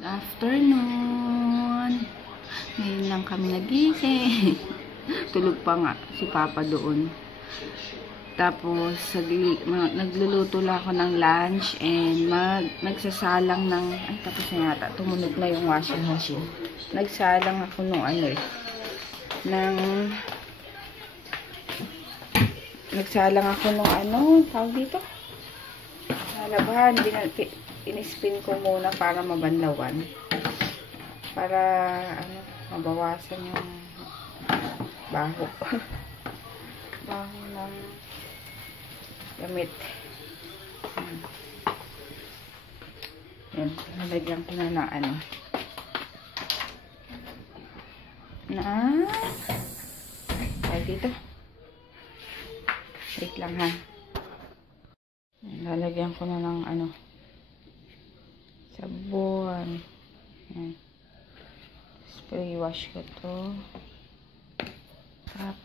Afternoon. Ngayon lang kami nagising. Tulog pa nga si Papa doon. Tapos nagluluto lang ako ng lunch and nagsasalang ng tapos na yata tumunog na yung washing machine. Nagsalang ako nung tawag dito. Labahan, pinispin ko muna para mabanlawan. Para mabawasan yung baho. Baho ng gamit. Yan, nalagyan ko na dito. Wait lang ha. Lalagyan ko na ng sabon. Yan. Spray wash ko to. Tap.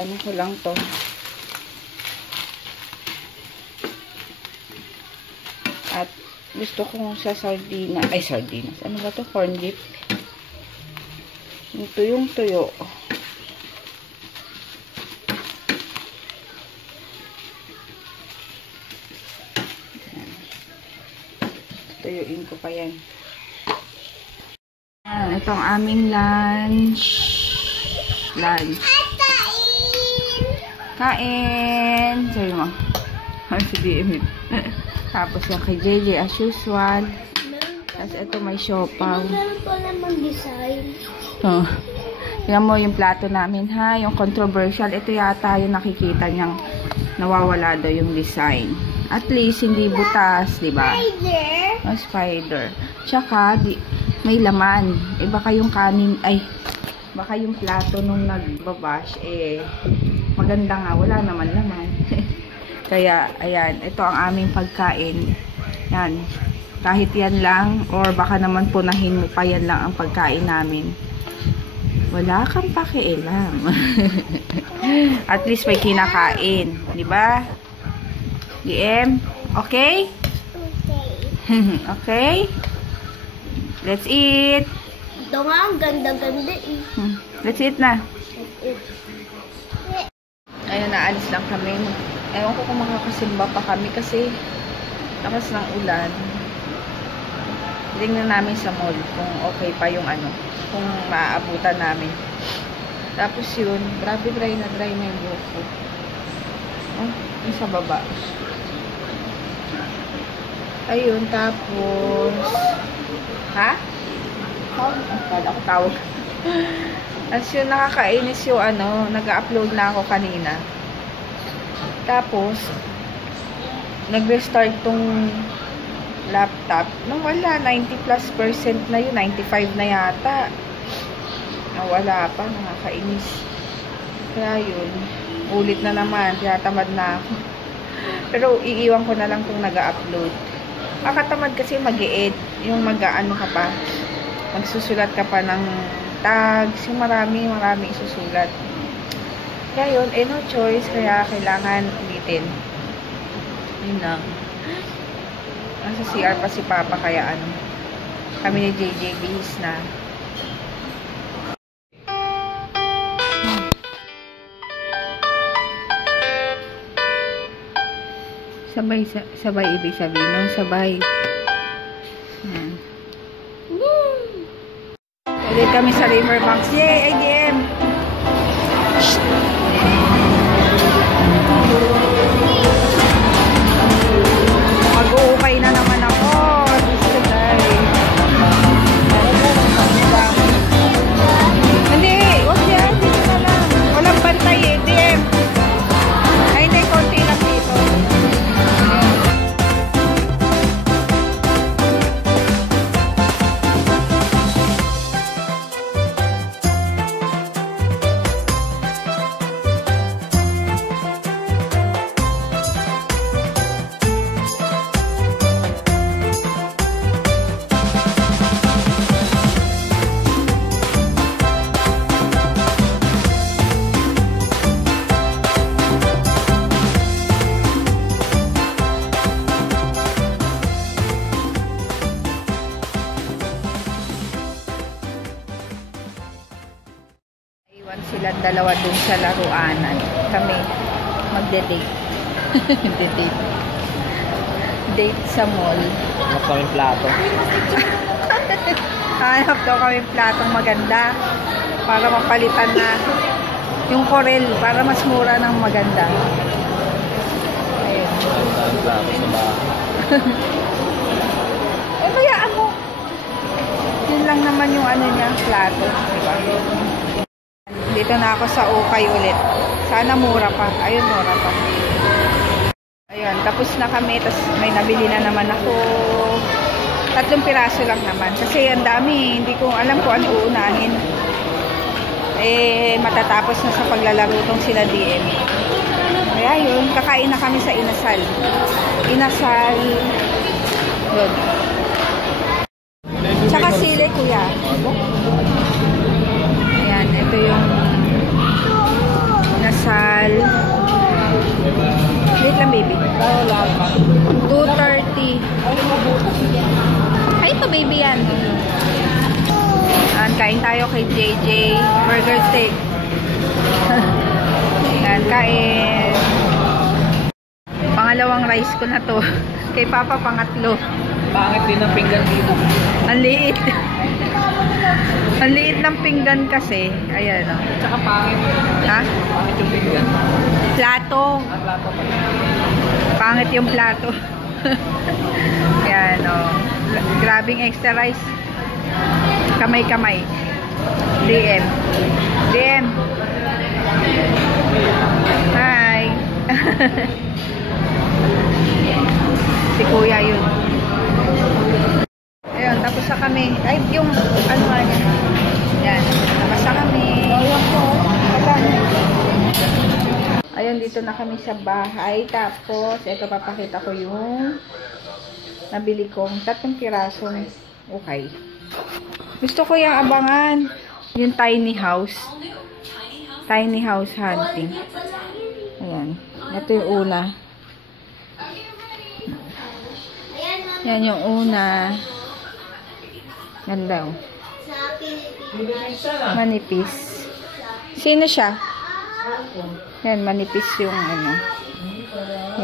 Ano ko lang to. At gusto kong sa sardinas. Ano ba to? Corn dip. Yung tuyong-tuyo. Tuyuin ko pa yan. Ito ang aming lunch. Kain! Sorry mo. Si DM. Tapos yung kay JJ as usual. Tapos ito may siopaw. Meron pa naman design. Tingnan mo yung plato namin ha. Yung controversial. Ito yata yung nakikita niyang nawawala daw yung design. At least hindi butas, diba? Spider. Spider. Tsaka may laman. Baka yung kanin baka yung plato nung nagbabash maganda nga, wala naman laman. Kaya, ayan, ito ang aming pagkain. Yan. Kahit yan lang, or baka naman punahin mo pa yan lang ang pagkain namin. Wala kang pakialam. At least may kinakain. Diba? DM? Okay? Okay? Let's eat. Ito nga, ang ganda-ganda eh. Let's eat na. Let's eat. Ayun, naalis lang kami. Ewan ko kung makakasimba pa kami kasi lakas ng ulan. Tingnan namin sa mall kung okay pa yung kung maaabutan namin. Tapos yun, grabe dry na yung buhok ko. Yung sa baba. Ayun, tapos akala ko tawag. As yun, nakakainis yung nag-upload na ako kanina. Tapos, nag-restart tong laptop. Nung wala, 90+% na yun. 95 na yata. Wala pa, nakakainis. Kaya yun, ulit na naman. Tinatamad na ako. Pero, iiwan ko na lang kung nag-upload. Makatamad kasi mag-e-ed. Yung ka pa. Magsusulat ka pa ng tags, yung marami isusulat. Kaya yun, no choice, kaya kailangan ulitin. Yun lang. Nasa CR pa si Papa, kaya kami ni JJ bihis na. Sabay ibig sabihin, no? Sabay. Ulit kami sa Riverbanks. Yay! IDM! Mag-uukay na naman ako. Hindi! Huwag yan! Dito na lang. Walang bantay eh. IDM! Ay, hindi. Konti lang dito. Silang dalawa dun sa laruanan. Kami, magde-date. Magde-date. Date sa mall. Hanap kami plato. Hanap daw kami platong maganda. Para mapalitan na yung Corel. Para mas mura ng maganda. Ayun. Plato sa bahay. Eh, bayaan mo. Yun lang naman yung ano niya, plato. Diba? Dito na ako sa ukay ulit. Sana mura pa. Ayun, mura pa. Ayun, tapos na kami. Tapos may nabili na naman ako. 3 piraso lang naman. Kasi ang dami. Hindi ko alam kung ano uunahin. Eh, matatapos na sa paglalaro tong sila DM. Kaya yun, kakain na kami sa inasal. Inasal. Yun. Tsaka sili, kuya. Ayan, ito yung inasal. Wait lang, baby. 2:30. Ay, pa baby yan. Ayan, kain tayo kay JJ. Burger steak. Ayan, kain. Pangalawang rice ko na to. Kay Papa, pangatlo. Pangit din ang pinggan dito. Ang liit. Ang liit ng pinggan kasi. Ayan, o. Tsaka pangit. Ha? Pangit yung pinggan. Plato. Plato pa. Pangit yung plato. Ayan, o. Grabing extra rice. Kamay-kamay. DM. DM. Hi. Si kuya yun. Ayun, tapos na kami. Ay, yung ano nga niya. Yan. Tapos na kami. Ayun, dito na kami sa bahay. Tapos, ito papakita ko yung nabili kong 3 pirasong ukay. Gusto ko yung abangan. Yung tiny house. Tiny house hunting. Ayan. Ito yung una. Yan yung una. Ganda, oh. Manipis. Sino siya? Yan, manipis yung ano.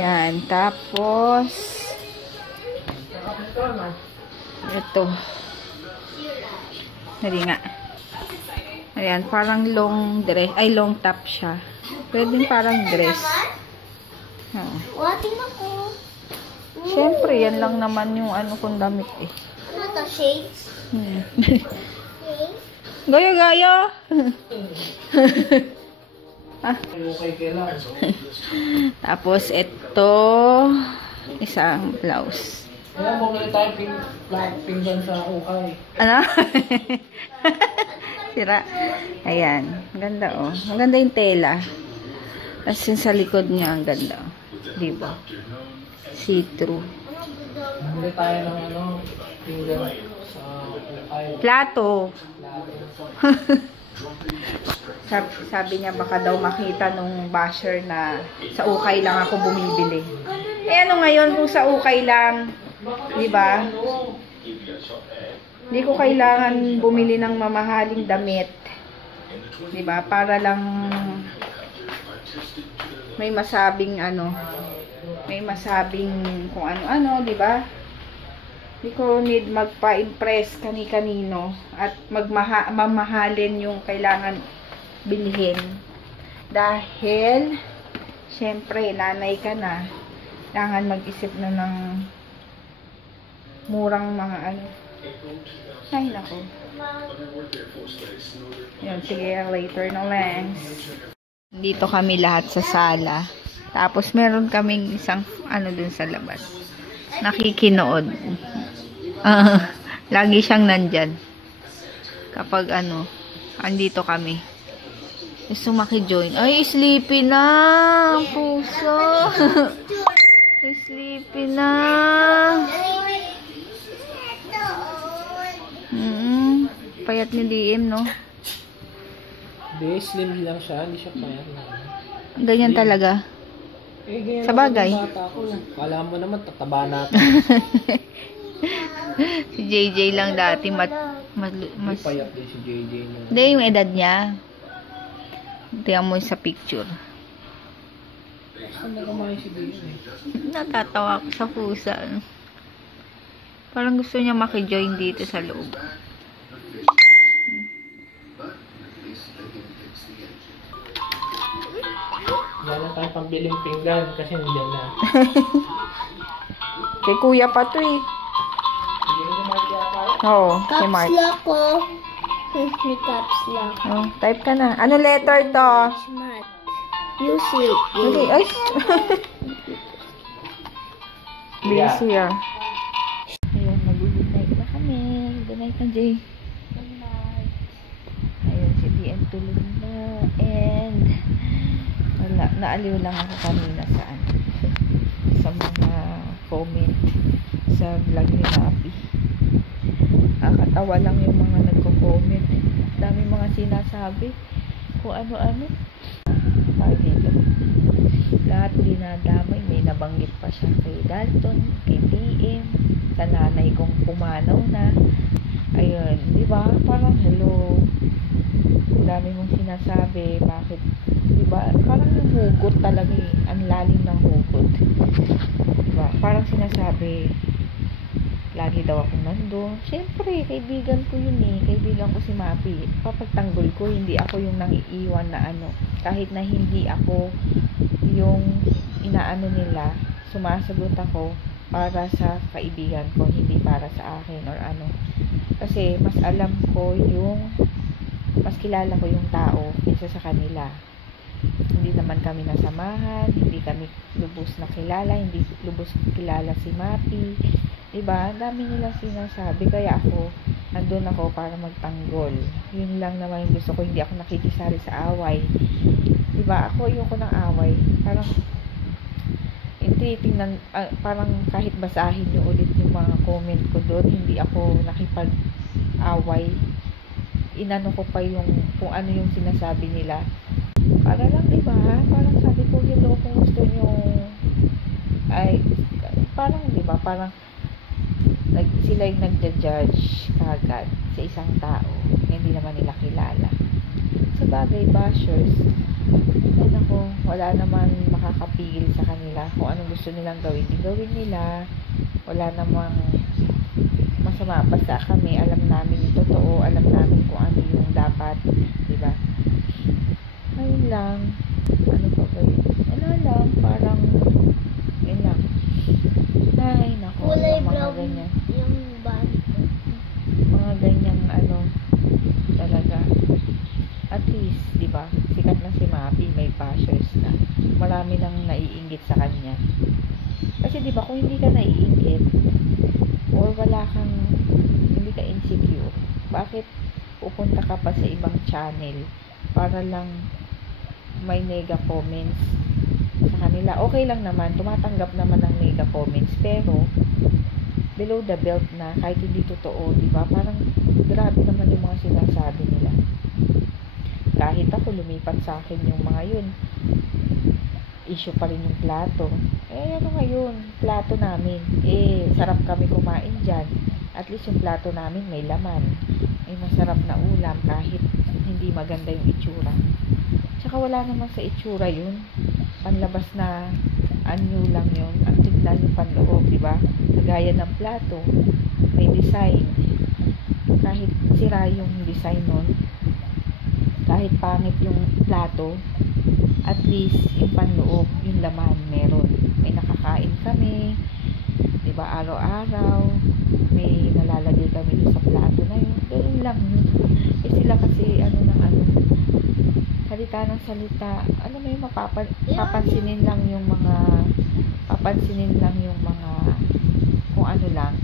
Yan. Tapos ito. Hindi nga. Ayan, parang long dress. Ay, long top siya. Pwede parang dress. Tingnan ko. Siyempre, yan lang naman yung ano kong damit eh. Ano to? Shades? Gaya-gaya. Ah. Tapos, ito isang blouse. Kaya bumili tayo pinggan sa ukay. Ano? Sira. Ayan. Ang ganda, oh. Ang ganda yung tela. Tapos yung sa likod niya, ang ganda. Oh. Diba? See-through. Bumili tayo ng ano, pinggan sa ukay. Plato. Sabi niya baka daw makita nung basher na sa ukay lang ako bumibili. Eh ano ngayon kung sa ukay lang, di ba? Hindi ko kailangan bumili ng mamahaling damit. Di ba? Para lang may masabing ano, may masabing kung ano-ano, di ba? Hindi ko need magpa-impress kani-kanino at mamahalin yung kailangan bilhin. Dahil, syempre, nanay ka na, kailangan mag-isip na ng murang mga ano. Ay, nako. Yan, sige, later na lang. Dito kami lahat sa sala. Tapos, meron kaming isang ano dun sa labas. Nakikinood. Lagi siyang nandyan. Kapag ano, andito kami. Gusto maki-join. Ay, sleepy na. Puso. Sleepy na. Payat ni DM, no? Hindi, slim lang siya. Hindi siya payat na. Ganyan talaga. Eh, ganyan sa bagay. Kala mo naman, tataba natin. Si JJ lang dati mas payat din si JJ. Hindi, yung edad niya. Tingnan mo sa picture. Saan na kumain si Baby? Natatawa ako sa pusa. Parang gusto niya makijoin dito sa loob. Wala na tayo pambiling pinggan kasi nandiyan na. Kay kuya pa to eh. Hindi mo naman yata. Oo, kay Caps Mark. lock ko. May caps lock. Oh, type ka na. Ano letter to? Smart. Music. Hindi, ay. Busy ah. Ayun, mag-good night na kami. Good night na, Jay. Ayun, si BM tulog na. And, wala, naaliw lang ako kanina sa mga comment sa vlog ni Mapi. Nakakatawa lang yung mga nagko-comment. Dami mga sinasabi. Kung ano-ano. Dito. Lahat dinadamay. May nabanggit pa siya kay Dalton, kay BM, sa nanay kong pumanaw na. Ayun, di ba? Parang hello. Dami mong sinasabi. Bakit? Di ba? Parang yung hugot talaga eh. Ang lalim ng hugot. Di ba? Parang sinasabi, lagi daw akong nandun. Siyempre, kaibigan ko yun eh. Kaibigan ko si Mapi. Papagtanggol ko, hindi ako yung nangiiwan na ano. Kahit na hindi ako yung inaano nila, sumasagot ako para sa kaibigan ko, hindi para sa akin or ano. Kasi mas alam ko yung, mas kilala ko yung tao kaysa sa kanila. Hindi naman kami nasamahan, hindi kami lubos na kilala, hindi lubos kilala si Mapi. Diba? Ang dami nila sinasabi. Kaya ako, nandun ako para magtanggol. Yun lang naman yung gusto ko. Hindi ako nakikisali sa away. Diba? Ako ayoko ng away. Parang, hindi, tingnan, parang kahit basahin nyo ulit yung mga comment ko doon, hindi ako nakipag-away. Inano ko pa yung, kung ano yung sinasabi nila. Para lang, diba? Parang sabi ko, hello, kung gusto nyo, ay, parang, diba? Parang, sila yung nagja-judge kagad sa isang tao hindi naman nila kilala. Sa bagay, bashers, ay nako, wala naman makakapigil sa kanila kung anong gusto nilang gawin, gawin nila. Wala namang masama, basta kami alam namin yung totoo, alam namin kung ano yung dapat, diba? Ayun lang. Ano pa ba yun? Ano lang, parang yun lang. Ay nako, Kulay mga brown ganyan, yung band. mga ganyang ano talaga. At least, di ba, sikat na si Mapi, may bashers na. Marami nang naiinggit sa kanya. Kasi di ba, kung hindi ka naiinggit or wala kang, hindi ka insecure, bakit pupunta ka pa sa ibang channel para lang may nega comments sa kanila? Okay lang naman, tumatanggap naman ng nega comments, pero below the belt na, kahit hindi totoo, di ba? Parang grabe naman yung mga sinasabi nila. Kahit ako, lumipat sa akin yung mga yun. Issue pa rin yung plato. Eh, ano ngayon? Plato namin. Eh, sarap kami kumain dyan. At least yung plato namin may laman. May masarap na ulam kahit hindi maganda yung itsura. Tsaka wala naman sa itsura yun. Panlabas na anyo lang yun. Ang tignan yung panloob, diba? Kagaya ng plato, may design. Kahit sira yung design nun, kahit pangit yung plato, at least yung panloob, yung laman meron. May nakakain kami, diba, araw-araw, may nalalagay kami doon sa plato na yun. Doon lang yun. Eh sila kasi ano ng ano, salita ng salita, ano mo yung papansinin lang yung mga kung ano lang.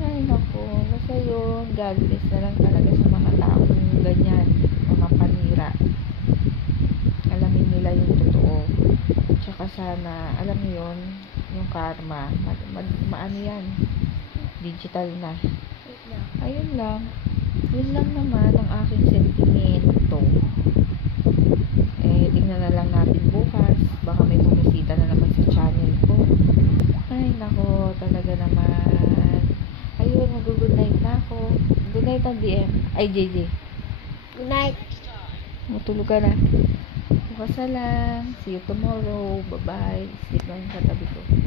Ay naku, basta yun, God bless na lang talaga sa mga taong ganyan, mga panira. Alamin nila yung totoo. Tsaka sana, alam mo yun, yung karma, maano yan, digital na. Ayun lang. Yun lang naman ang aking sentimento. Eh, tingnan na lang natin bukas. Baka may bumisita na naman sa channel ko. Ay, nako, talaga naman. Ayun, mag-good night na ako. Good night ang DM. Ay, JJ. Good night. Matulog ka na. Bukas na lang. See you tomorrow. Bye-bye. Sleep lang yung katabi ko.